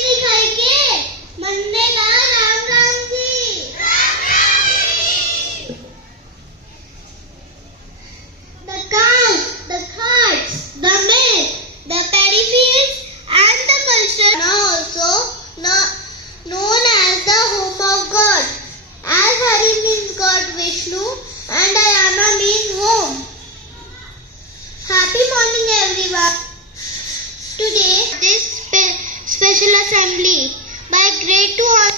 नहीं खाएंगे, मरने का Ram Ram ji. The cows, the carts, the milk, the paddy fields and the culture are also known as the home of God. As Hari means God Vishnu and Ayana means home. Happy morning everyone. Today this special assembly by grade 2 on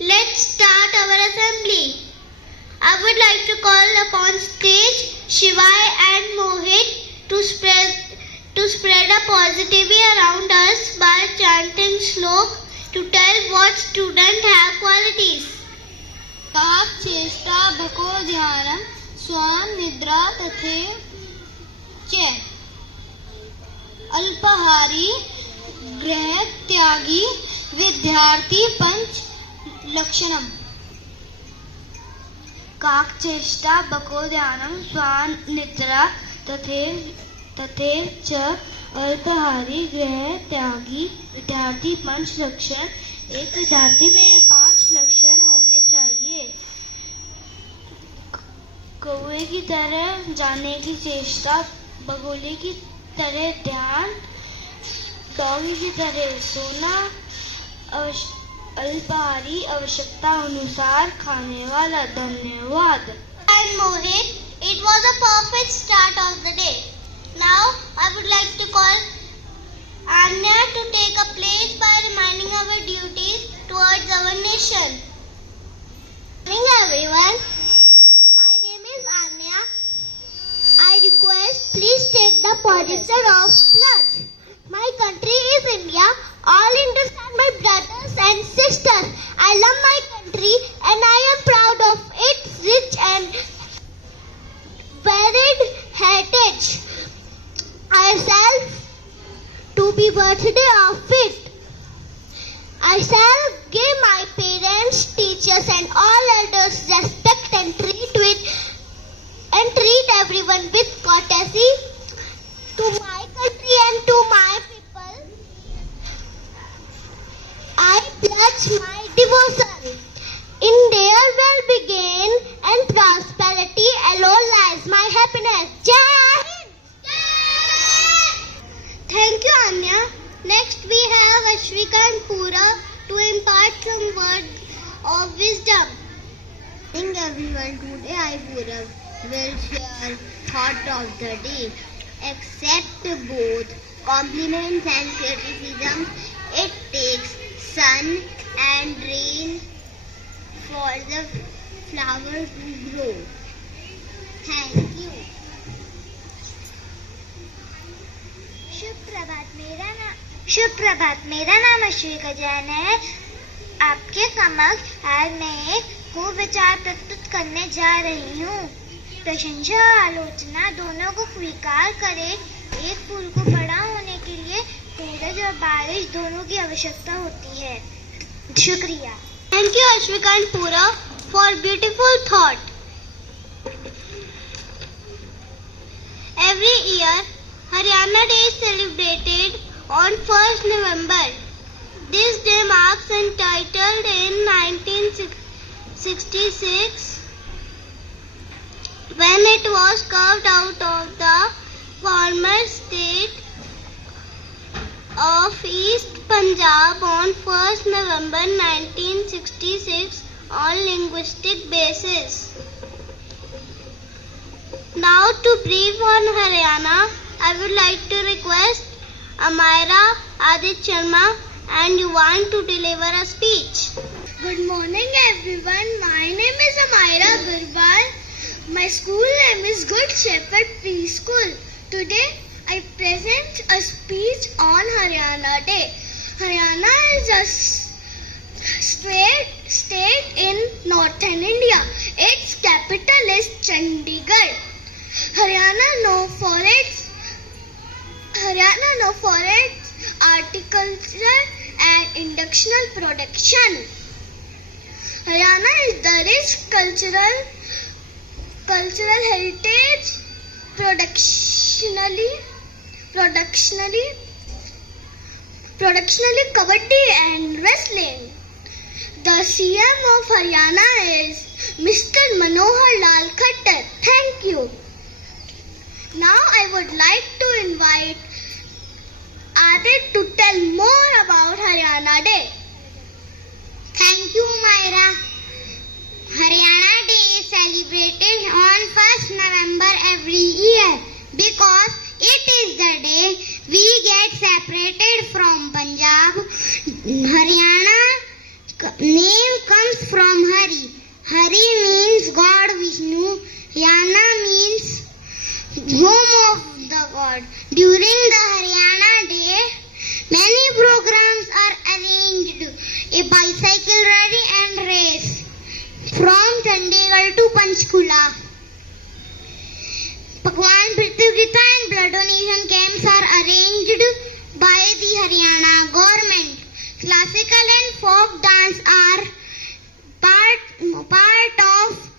let's start our assembly. I would like to call upon stage Shivai and Mohit to spread a positivity around us by chanting slok to tell what students have qualities. काक चेष्टा भको ध्यानम स्वान निद्रा तथे च अल्पाहारी गृह त्यागी विद्यार्थी पंच लक्षणम। काक चेष्टा बको ध्यानम स्वान निद्रा तथे च अल्पाहारी गृह त्यागी विद्यार्थी पंच लक्षण। एक विद्यार्थी में 5 लक्षण होने चाहिए। कौवे की तरह जानने की चेष्टा, बगुले की तरह ध्यान, डॉगी की तरह सोना, अल्पाहारी आवश्यकता अनुसार खाने वाला। धन्यवाद। And Mohit, it was a perfect start of the day. Now I would like to call Anya to take a place by reminding our duties towards our nation. Good morning everyone. My name is Anya. I request please take the position of pledge. My country is India. All Indians are my brothers and sisters. I love my country and I am proud of its rich and varied heritage. I shall to be birthday of it. I shall give my parents, teachers and all elders respect and treat everyone with courtesy. To my country and to my people, I pledge my devotion. In their well-being and prosperity alone lies my happiness. Jai Hind! Thank you, Anya. Next we have Ashvika and Pura to impart some words of wisdom. Good morning everyone. Today I will share thought of the day. Accept both compliments and criticisms. It takes sun and rain for the flower to grow. Thank you. शुभ प्रभात, मेरा नाम अश्विका जैन है। आपके समक्ष आज मैं एक कुविचार प्रस्तुत करने जा रही हूँ। प्रशंसा और आलोचना दोनों को स्वीकार करें। एक फूल को बड़ा होने के लिए सूरज और बारिश दोनों की आवश्यकता होती है। शुक्रिया। थैंक यू अश्विका एंड पूरा for beautiful thought. Every year, Haryana Day is celebrated on 1st November. This day marks entitled in 1966 when it was carved out of the former state of East Punjab on 1st November 1966 on linguistic basis. Now to brief on Haryana, I would like to request Amira, Adit Sharma and Yuvan to deliver a speech. Good morning everyone. My name is Amira Birbal. My school name is Good Shepherd Preschool. Today I present a speech on Haryana Day. Haryana is a state in northern India. Its capital is Chandigarh. Haryana known for its horticulture and industrial production. Haryana is the rich cultural heritage productionally traditionally kabaddi and wrestling. The CM of Haryana is Mr. Manohar Lal Khattar. Thank you. Now I would like to invite Adit to tell more about Haryana Day. Thank you, Myra. Haryana Day is celebrated on 1st November every year because it is the day we get separated from Punjab. Haryana name comes from Hari. Hari means God Vishnu. Yana means home of the God. During the Haryana Day, many programs are arranged. A bicycle rally and race from Chandigarh to Panchkula. Pakwan Pratyogita and blood donation camps are arranged by the Haryana government. Classical and folk dance are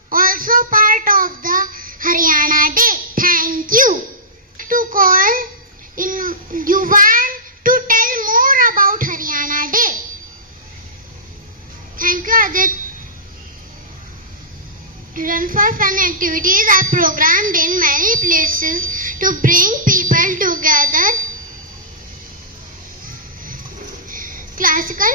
also part of the Haryana Day. Thank you. To call in Yuvan to tell more about Haryana Day. Thank you, Adit. Run for Fun activities are programmed in many places to bring people together. Classical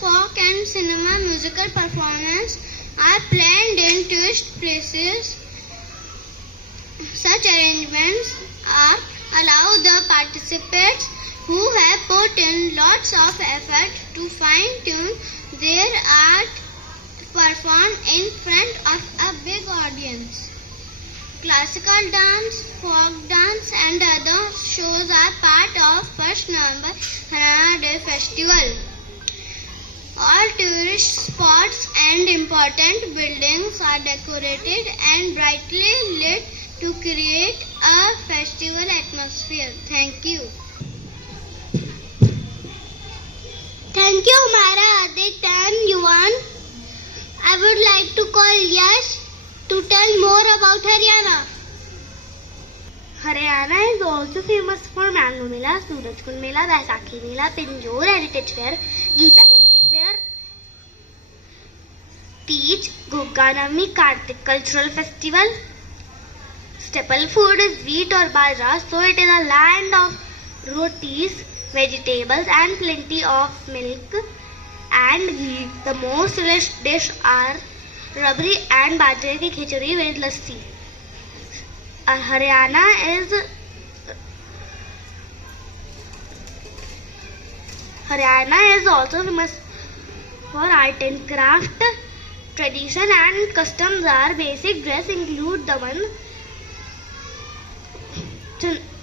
folk and cinema musical performance are planned in tourist places. Such arrangements allow the participants who have put in lots of effort to fine-tune their art performed in front of a big audience. Classical dance, folk dance and other shows are part of 1st November Haryana Day Festival. All tourist spots and important buildings are decorated and brightly lit to create a festival atmosphere. Thank you. Thank you, Myra, Adit and Yuvan. I would like to call Yash to tell more about Haryana. Haryana is also famous for Mango Mela, Surajkund Mela, Vaisakhi Mela, Pinjore Heritage Fair, Geeta Jayanti Fair, Teej, Gugga Navami, Kartik Cultural Festival. Staple food is wheat or bajra, so it is a land of rotis, vegetables and plenty of milk and ghee. The most dish are rabri and bajre ki khichdi with lassi. Haryana is also famous for art and craft. Tradition and customs are basic dress include the one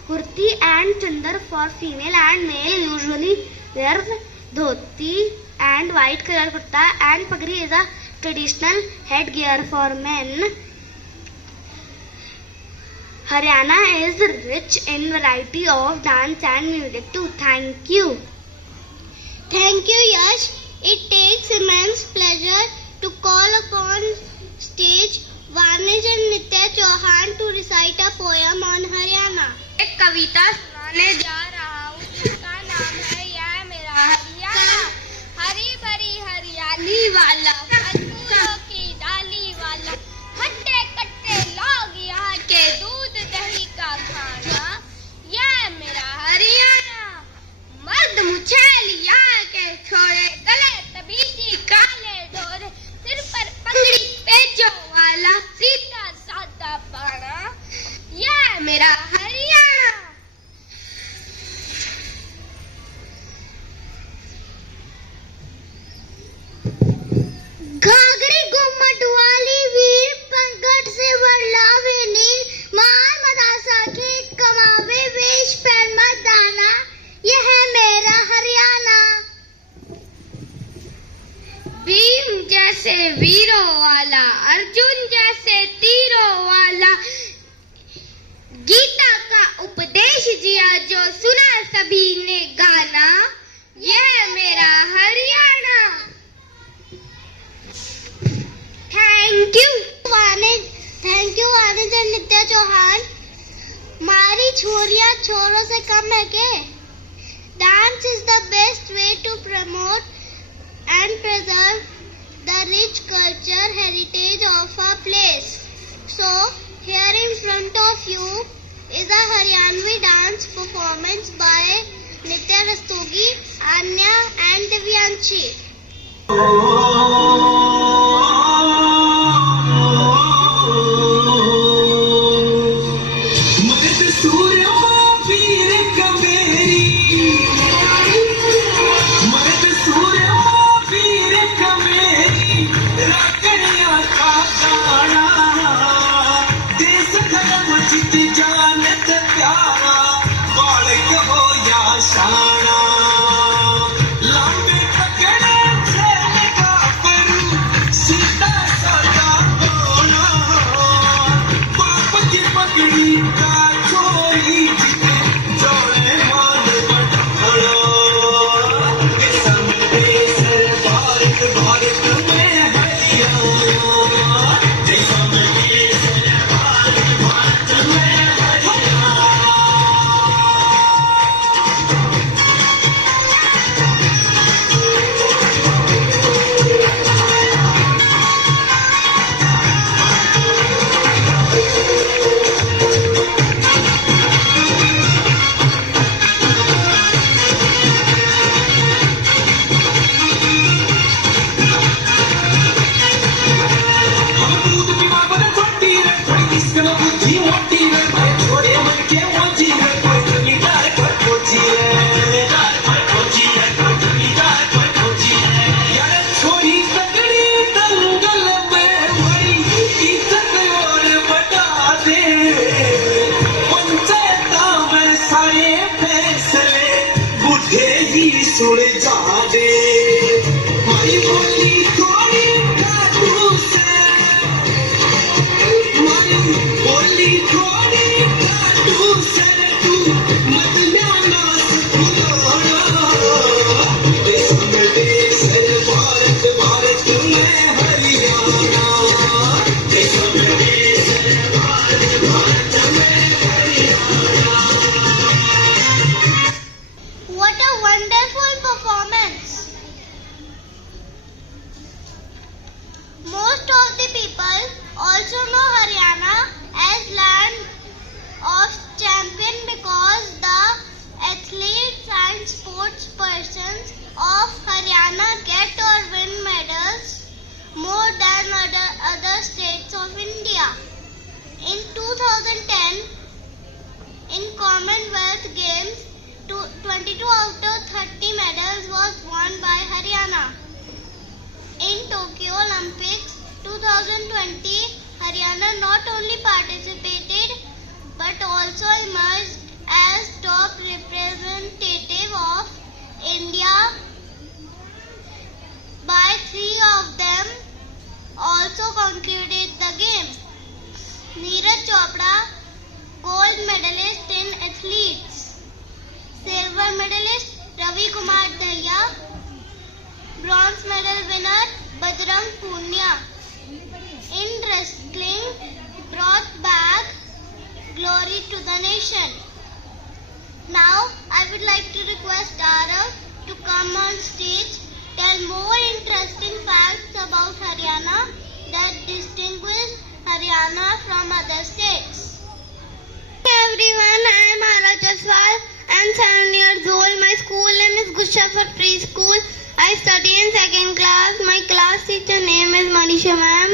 kurti and chandar for female and male usually wears dhoti and white color kurta and pagri is a traditional headgear for men. Haryana is rich in variety of dance and music too. Thank you. Thank you, Yash. It takes immense pleasure to call upon stage Vanish and Nitya Chauhan to recite a poem on Haryana. एक कविता सुनाने जा रहा हूँ जिसका नाम है यह मेरा हरियाणा। हरी भरी हरियाली वाला, फूलों की डाली वाला, खट्टे कट्टे लोग यहाँ के दूध दही का खाना। यह मेरा हरियाणा। मर्द मुछैल यहाँ के छोड़े, गले तबीजी काले ढोरे, सिर पर पगड़ी पेचों वाला, सीधा साधा पाना। यह मेरा हरियाणा। घाघरी घुमट वाली वीर पंकज से बरलावे नील, मान मदासा खेत कमावे वेश पैर मदाना। यह है मेरा हरियाणा। भीम जैसे वीरों वाला, अर्जुन जैसे तीरों वाला, गीता का उपदेश दिया जो सुना सभी ने गाना। यह मेरा Haryana. Thank you, Vanish and Nitya Chauhan. Mari छोरियां छोरों से कम है के? Dance is the best way to promote and preserve the rich culture heritage of a place. So, here in front of you is a Haryanvi dance performance by Nitya Rastogi, Anya and Divyanshi. What a wonderful performance! Most of the people also know Haryana as land of champion because the athletes and sports persons of Haryana get or win medals more than other states of India. In 2010, in Commonwealth Games, 22 out of 30 medals was won by Haryana. In Tokyo Olympics 2020, Haryana not only participated but also emerged as top representative of India by 3 of them also concluded the games. Neeraj Chopra, gold medalist in athletics. Silver medalist Ravi Kumar Dahiya, bronze medal winner Bajrang Punia. In wrestling, brought back glory to the nation. Now, I would like to request Arav to come on stage, tell more interesting facts about Haryana that distinguish Haryana from other states. Hey everyone, I am Ara Jaswal. I am 7 years old. My school name is Good Shepherd Preschool. I study in 2nd class. My class teacher name is Manisha ma'am.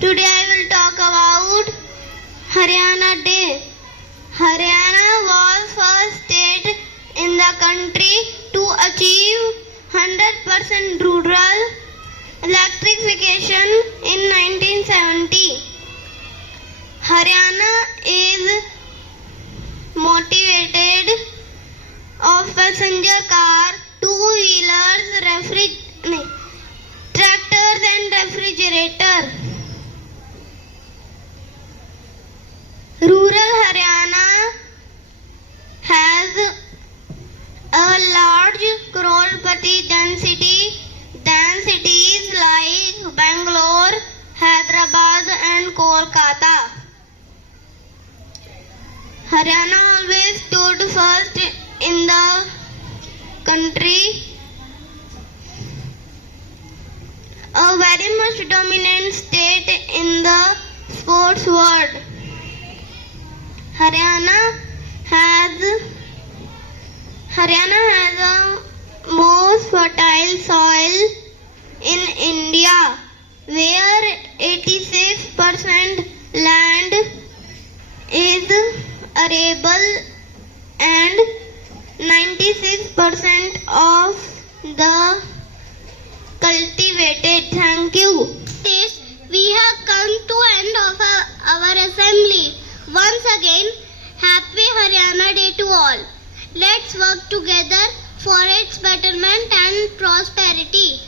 Today I will talk about Haryana Day. Haryana was first state in the country to achieve 100% rural electrification in 1970. Haryana is motivated of passenger car, two-wheelers, tractors and refrigerator. Rural Haryana has a large crorepati density than cities like Bangalore, Hyderabad and Kolkata. Haryana always stood first in the country, a very much dominant state in the sports world. Haryana has a most fertile soil in India, where 86% land is arable and 96% of the cultivated. Thank you. This, we have come to end of our assembly. Once again, happy Haryana Day to all. Let's work together for its betterment and prosperity.